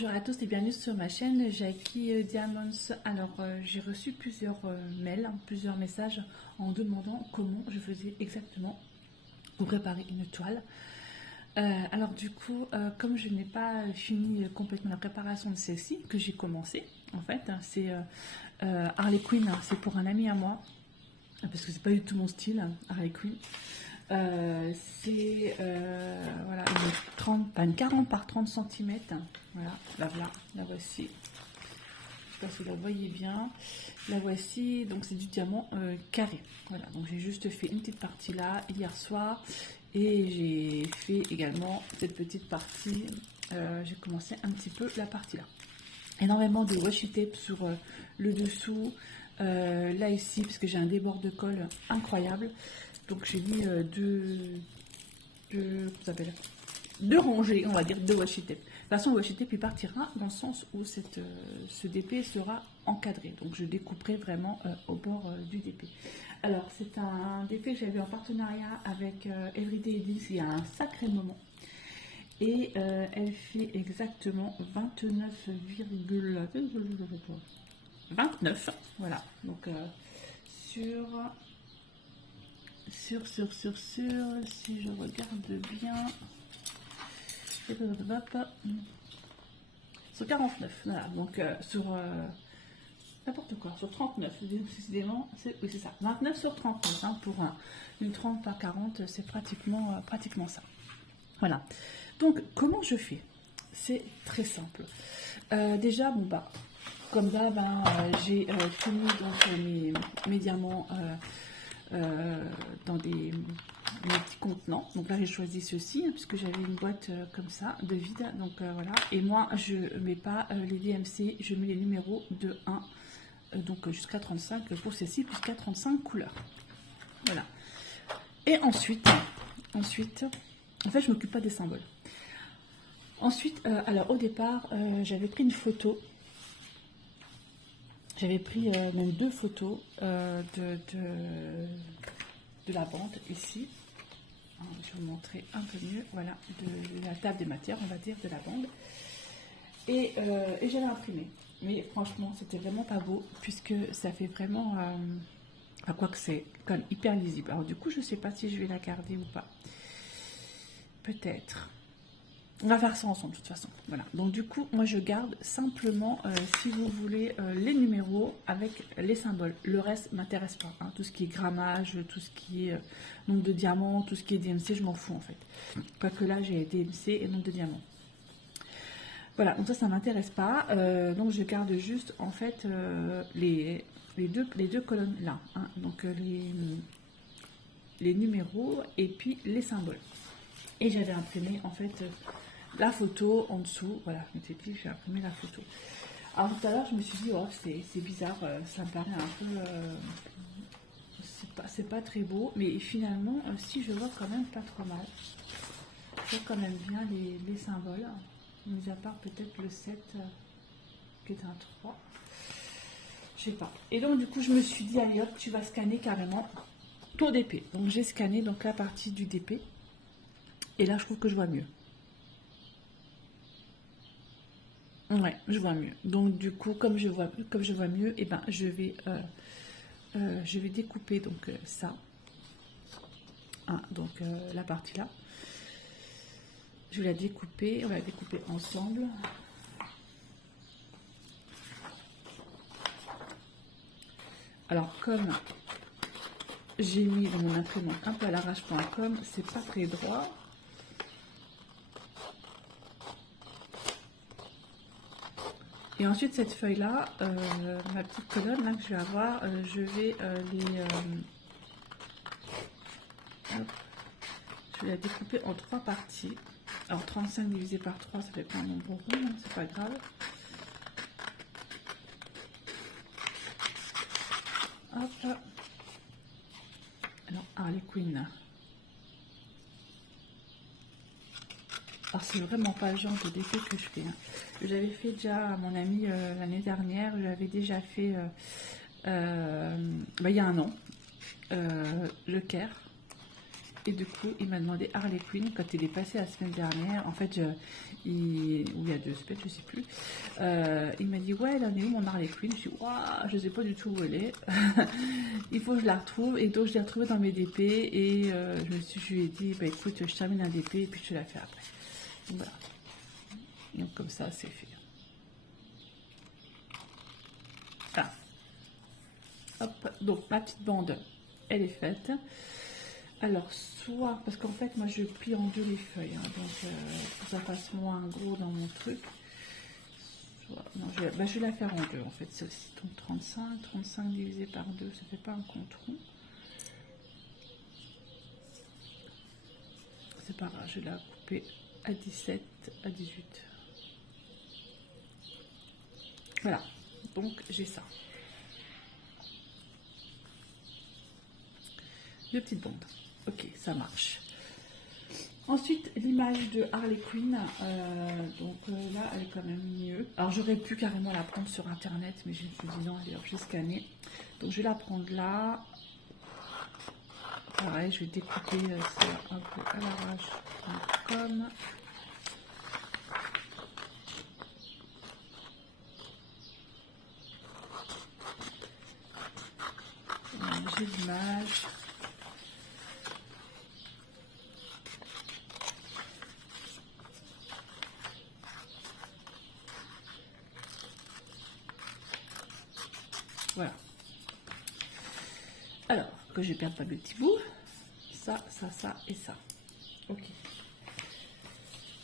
Bonjour à tous et bienvenue sur ma chaîne Jackie Diamonds. Alors j'ai reçu plusieurs mails, plusieurs messages en demandant comment je faisais exactement pour préparer une toile. Alors du coup, comme je n'ai pas fini complètement la préparation de celle-ci, que j'ai commencé en fait, c'est Harley Quinn, c'est pour un ami à moi, parce que c'est pas du tout mon style, Harley Quinn. C'est voilà, une 40 par 30 cm. Voilà, la voici. Je ne sais pas si vous la voyez bien. La voici, donc c'est du diamant carré. Voilà, donc j'ai juste fait une petite partie là hier soir et j'ai fait également cette petite partie. J'ai commencé un petit peu la partie là. Énormément de washi tape sur le dessous. Là ici, parce que j'ai un débord de colle incroyable. Donc j'ai mis deux rangées, on va dire, de washi tape. De toute façon, le washi tape il partira dans le sens où ce DP sera encadré. Donc je découperai vraiment au bord du DP. Alors c'est un DP que j'avais en partenariat avec Everyday Edits il y a un sacré moment. Et elle fait exactement 29, voilà. Donc si je regarde bien, sur 49, voilà, donc sur n'importe quoi, sur 39, décidément, oui c'est ça, 29 sur 39, hein, pour une 30 par 40, c'est pratiquement ça. Voilà, donc comment je fais? C'est très simple. Déjà, bon bah, comme d'hab, j'ai tout mis donc mes diamants dans des petits contenants. Donc là j'ai choisi ceci puisque j'avais une boîte comme ça de vide, donc voilà. Et moi je mets pas les DMC, je mets les numéros de 1 donc jusqu'à 35 pour ceci, jusqu'à 35 couleurs. Voilà. Et ensuite en fait je m'occupe pas des symboles. Ensuite alors au départ j'avais pris une photo. J'avais pris même deux photos de la bande ici. Je vais vous montrer un peu mieux, voilà, de la table des matières, on va dire, de la bande. Et j'avais imprimé. Mais franchement, c'était vraiment pas beau, puisque ça fait vraiment... à quoi que c'est quand même hyper lisible. Alors du coup, je sais pas si je vais la garder ou pas. Peut-être. On va faire ça ensemble de toute façon. Voilà. Donc du coup, moi je garde simplement, si vous voulez, les numéros avec les symboles. Le reste m'intéresse pas. Hein. Tout ce qui est grammage, tout ce qui est nombre de diamants, tout ce qui est DMC, je m'en fous en fait. Quoique là j'ai DMC et nombre de diamants. Voilà, donc ça m'intéresse pas. Donc je garde juste en fait les deux colonnes là. Hein. Donc les numéros et puis les symboles. Et j'avais imprimé en fait la photo en dessous, voilà, je me suis dit, je vais imprimer la photo. Alors tout à l'heure, je me suis dit, oh, c'est bizarre, ça me paraît un peu, c'est pas très beau, mais finalement, si je vois quand même pas trop mal, je vois quand même bien les symboles, mis à part peut-être le 7, qui est un 3, je sais pas. Et donc du coup, je me suis dit, allez hop, tu vas scanner carrément ton DP. Donc j'ai scanné donc la partie du DP, et là, je trouve que je vois mieux. Ouais, je vois mieux. Donc du coup, comme je vois mieux, et ben je vais découper donc ça. Hein, donc la partie là. Je vais la découper, on va la découper ensemble. Alors comme j'ai mis dans mon imprimante un peu à l'arrache.com, c'est pas très droit. Et ensuite, cette feuille-là, ma petite colonne là, que je vais avoir, je vais je vais la découper en 3 parties. Alors, 35 divisé par 3, ça fait pas un nombre rond, hein, c'est pas grave. Hop. Alors, Harley Quinn. Alors, c'est vraiment pas le genre de défi que je fais. Hein. J'avais fait déjà à mon ami l'année dernière, j'avais déjà fait il y a un an, le Caire. Et du coup, il m'a demandé Harley Quinn quand il est passé la semaine dernière. En fait, ou il y a 2 semaines, je sais plus. Il m'a dit ouais, elle en est où mon Harley Quinn? Je suis waouh, je sais pas du tout où elle est. Il faut que je la retrouve. Et donc, je l'ai retrouvée dans mes DP. Et je lui ai dit bah écoute, je termine un DP et puis je te la fais après. Donc, voilà. Donc comme ça, c'est fait. Ah. Hop. Donc ma petite bande, elle est faite. Alors, soit, parce qu'en fait, moi, je plie en 2 les feuilles, hein, donc pour que ça fasse moins gros dans mon truc. Soit, non, je vais la faire en 2, en fait, celle-ci. Donc 35 divisé par 2, ça fait pas un compte rond. C'est pas grave, je vais la couper à 17, à 18. Voilà, donc j'ai ça. 2 petites bandes. Ok, ça marche. Ensuite, l'image de Harley Quinn. Là, elle est quand même mieux. Alors, j'aurais pu carrément la prendre sur Internet, mais je me suis dit non, elle est hors, je vais scanner. Donc, je vais la prendre là. Pareil, je vais découper ça un peu à l'arrache, comme. J'ai l'image. Voilà. Alors, que je ne perde pas le petit bout. Ça et ça. Ok.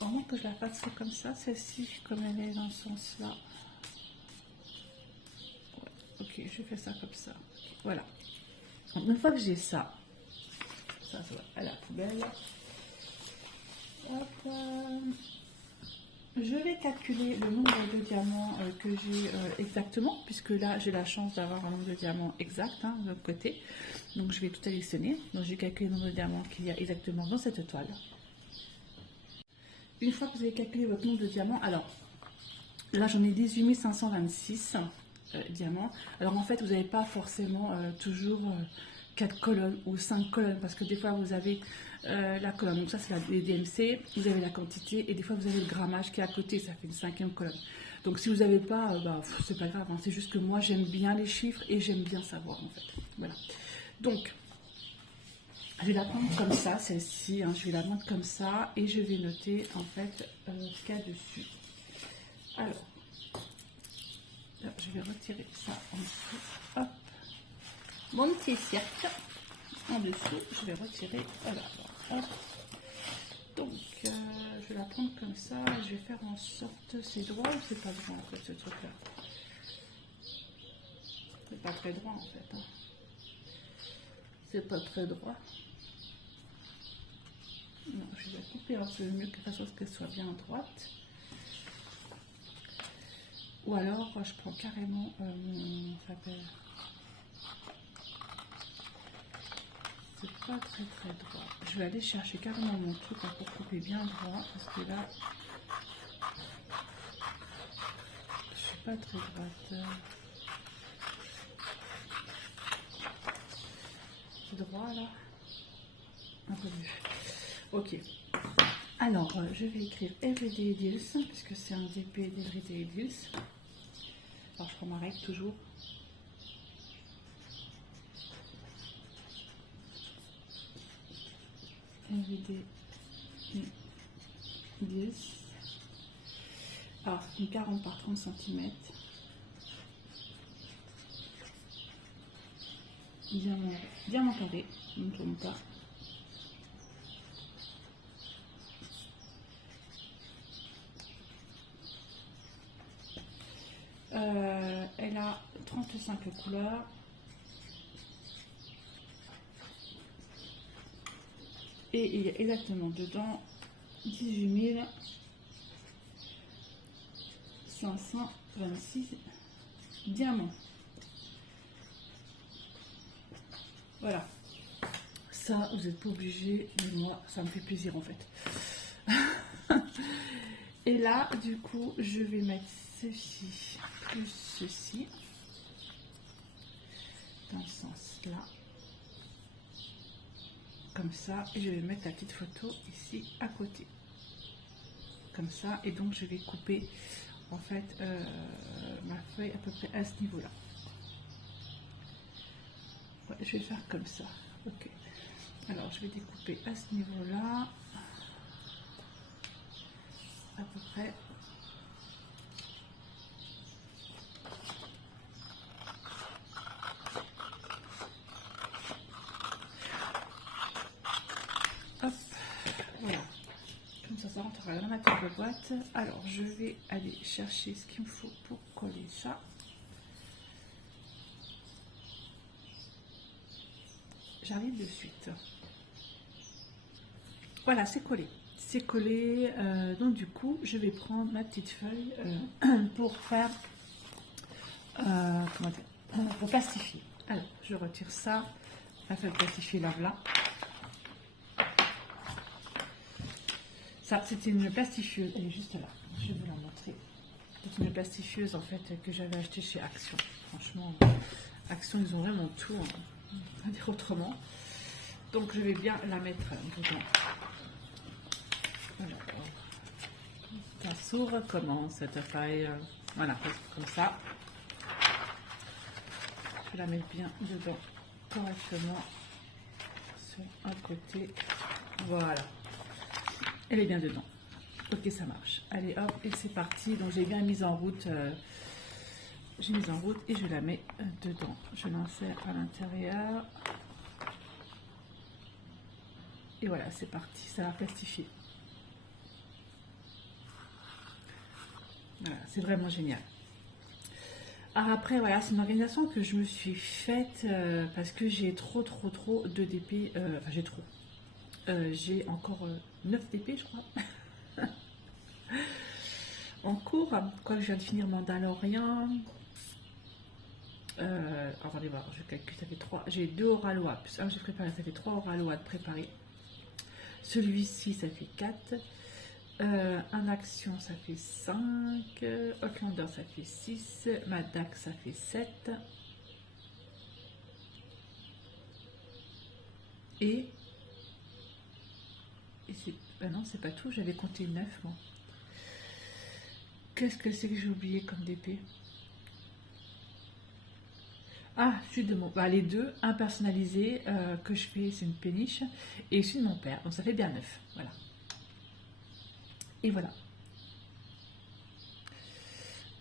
Vraiment que je la fasse comme ça, celle-ci, comme elle est dans ce sens-là. Ouais. Ok, je fais ça comme ça. Voilà. Donc, une fois que j'ai ça va à la poubelle. Hop. Je vais calculer le nombre de diamants que j'ai exactement, puisque là j'ai la chance d'avoir un nombre de diamants exact de l'autre côté. Donc je vais tout additionner. Donc je vais calculer le nombre de diamants qu'il y a exactement dans cette toile. Une fois que vous avez calculé votre nombre de diamants, alors là j'en ai 18 526 diamants. Alors en fait vous n'avez pas forcément toujours 4 colonnes ou 5 colonnes, parce que des fois vous avez la colonne, donc ça c'est les DMC, vous avez la quantité et des fois vous avez le grammage qui est à côté, ça fait une 5e colonne. Donc si vous n'avez pas, c'est pas grave, hein, c'est juste que moi j'aime bien les chiffres et j'aime bien savoir en fait. Voilà. Donc je vais la prendre comme ça, celle-ci, hein, je vais la mettre comme ça et je vais noter en fait ce qu'il y a dessus. Alors, là, je vais retirer ça en dessous. Hop. Mon petit cercle en dessous, je vais retirer. Voilà. Hop. Donc, je vais la prendre comme ça. Je vais faire en sorte. C'est droit ou c'est pas droit en fait ce truc-là? C'est pas très droit en fait. Hein. C'est pas très droit. Non, je vais couper un peu mieux que façon qu'elle soit bien droite. Ou alors, je prends carrément mon. Ça s'appelle. C'est pas très droit. Je vais aller chercher carrément mon truc pour couper bien droit parce que là je suis pas très droite. C'est droit là. Un peu mieux. Ok. Alors je vais écrire Everyday Deals puisque c'est un DP d'Everyday Deals. Alors je prends ma règle toujours. Everyday Deals. Alors c'est une 40 par 30 cm. Diamant carré, je ne tourne pas. Elle a 35 couleurs. Et il y a exactement dedans 18 526 diamants. Voilà. Ça, vous n'êtes pas obligé, mais moi, ça me fait plaisir en fait. Et là, du coup, je vais mettre ceci plus ceci. Dans ce sens-là. comme ça, et je vais mettre la petite photo ici à côté. Comme ça, et donc je vais couper en fait ma feuille à peu près à ce niveau-là. Ouais, je vais faire comme ça. Ok. Alors je vais découper à ce niveau-là, à peu près. Hop, voilà. Comme ça rentrera dans ma petite boîte. Alors je vais aller chercher ce qu'il me faut pour coller ça. J'arrive de suite. Voilà, c'est collé. C'est collé. Donc du coup, je vais prendre ma petite feuille pour faire, comment dire, pour plastifier. Alors, je retire ça. Ma feuille plastifiée là. Ça, c'était une plastifieuse. Elle est juste là. Je vais vous la montrer. C'est une plastifieuse en fait que j'avais achetée chez Action. Franchement, Action, ils ont vraiment tout. Hein. On va dire autrement. Donc je vais bien la mettre dedans. Voilà. Ça s'ouvre comment cette feuille? Voilà, comme ça. Je la mets bien dedans correctement sur un côté. Voilà. Elle est bien dedans. Ok, ça marche. Allez, hop, et c'est parti. Donc j'ai bien mis en route. J'ai mis en route et je la mets dedans. Je l'insère à l'intérieur. Et voilà, c'est parti. Ça va plastifier. Voilà, c'est vraiment génial. Alors après, voilà, c'est une organisation que je me suis faite parce que j'ai trop de DP. Enfin, j'ai trop. J'ai encore 9 DP, je crois. En cours, quoi, je viens de finir Mandalorian. Attendez voir, je calcule, ça fait 3. J'ai 2 oralois, plus un j'ai préparé, ça fait 3 oralois de préparer. Celui-ci, ça fait 4. Un action, ça fait 5. Outlander, ça fait 6. Madak, ça fait 7. Et c'est. Ben non, c'est pas tout, j'avais compté 9. Bon. Qu'est-ce que c'est que j'ai oublié comme DP? Ah, celui de mon. Bah, les deux, un personnalisé que je fais, c'est une péniche, et celui de mon père. Donc ça fait bien 9. Voilà. Et voilà.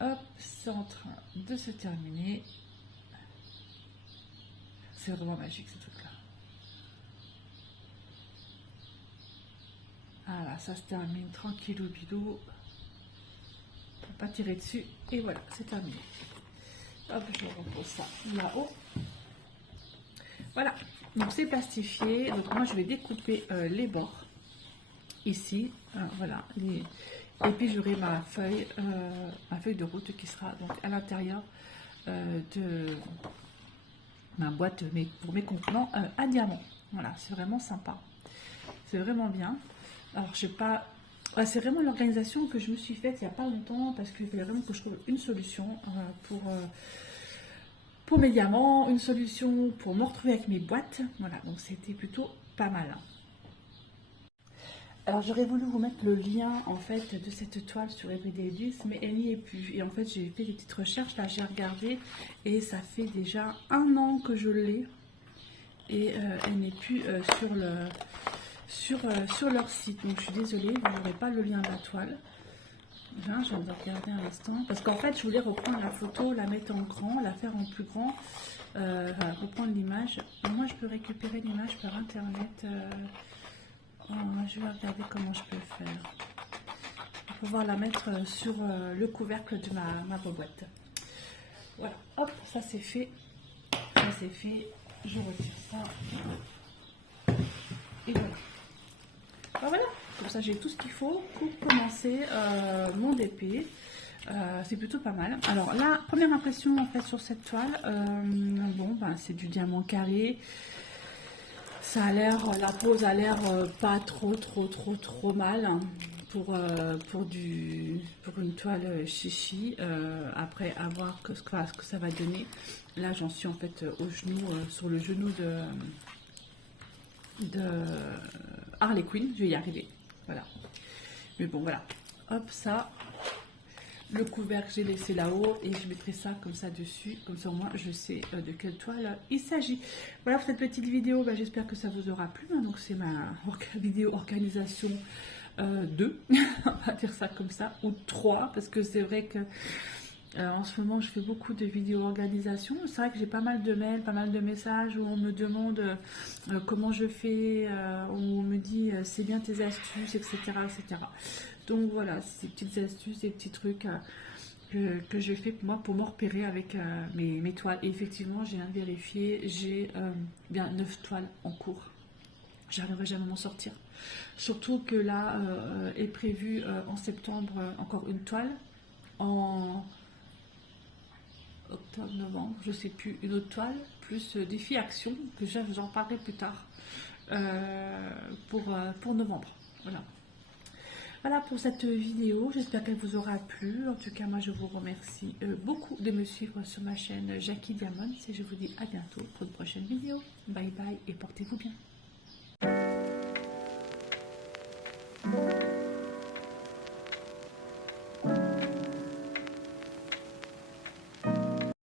Hop, c'est en train de se terminer. C'est vraiment magique ce truc-là. Voilà, ça se termine tranquillou bidou. Pas tirer dessus. Et voilà, c'est terminé. Hop, je repose ça là-haut. Voilà, donc c'est plastifié. Donc moi, je vais découper les bords. Ici, voilà. Et puis j'aurai ma feuille de route qui sera donc à l'intérieur de ma boîte pour mes contenants à diamant. Voilà, c'est vraiment sympa. C'est vraiment bien. Alors, je sais pas. Ouais, c'est vraiment l'organisation que je me suis faite il n'y a pas longtemps parce qu'il fallait vraiment que je trouve une solution pour mes diamants, une solution pour me retrouver avec mes boîtes. Voilà, donc c'était plutôt pas mal. Alors j'aurais voulu vous mettre le lien en fait de cette toile sur Everyday Bliss, mais elle n'y est plus. Et en fait j'ai fait des petites recherches, là j'ai regardé et ça fait déjà 1 an que je l'ai. Et elle n'est plus sur leur site. Donc je suis désolée, vous n'aurez pas le lien de la toile. Là, je viens de regarder un instant. Parce qu'en fait je voulais reprendre la photo, la mettre en grand, la faire en plus grand. Voilà, reprendre l'image. Moi je peux récupérer l'image par internet. Je vais regarder comment je peux faire. Pour pouvoir la mettre sur le couvercle de ma boîte. Voilà, hop, ça c'est fait. Ça c'est fait. Je retire ça. Et voilà. Ben voilà, comme ça j'ai tout ce qu'il faut pour commencer mon DP. C'est plutôt pas mal. Alors la première impression en fait sur cette toile, bon ben c'est du diamant carré. Ça a l'air, la pose a l'air pas trop mal hein, pour une toile chichi. Après à voir ce que ça va donner. Là j'en suis en fait au genou, sur le genou de Harley Quinn. Je vais y arriver. Voilà. Mais bon, voilà. Hop, ça. Le couvercle, j'ai laissé là-haut et je mettrai ça comme ça dessus. Comme ça, au moins, je sais de quelle toile il s'agit. Voilà pour cette petite vidéo. Bah, j'espère que ça vous aura plu. Donc, c'est ma vidéo organisation 2. On va dire ça comme ça. Ou 3. Parce que c'est vrai que en ce moment, je fais beaucoup de vidéos organisation. C'est vrai que j'ai pas mal de mails, pas mal de messages où on me demande comment je fais, où on me dit c'est bien tes astuces, etc., etc. Donc voilà, ces petites astuces, ces petits trucs que je fais moi pour me repérer avec mes toiles. Et effectivement, j'ai vérifié, j'ai bien 9 toiles en cours. J'arriverai jamais à m'en sortir. Surtout que là est prévu en septembre encore une toile. En octobre, novembre, je sais plus, une autre toile, plus défi action, que je vous en parlerai plus tard pour novembre. Voilà. Voilà pour cette vidéo, j'espère qu'elle vous aura plu. En tout cas, moi je vous remercie beaucoup de me suivre sur ma chaîne Jackie Diamonds et je vous dis à bientôt pour une prochaine vidéo. Bye bye et portez-vous bien.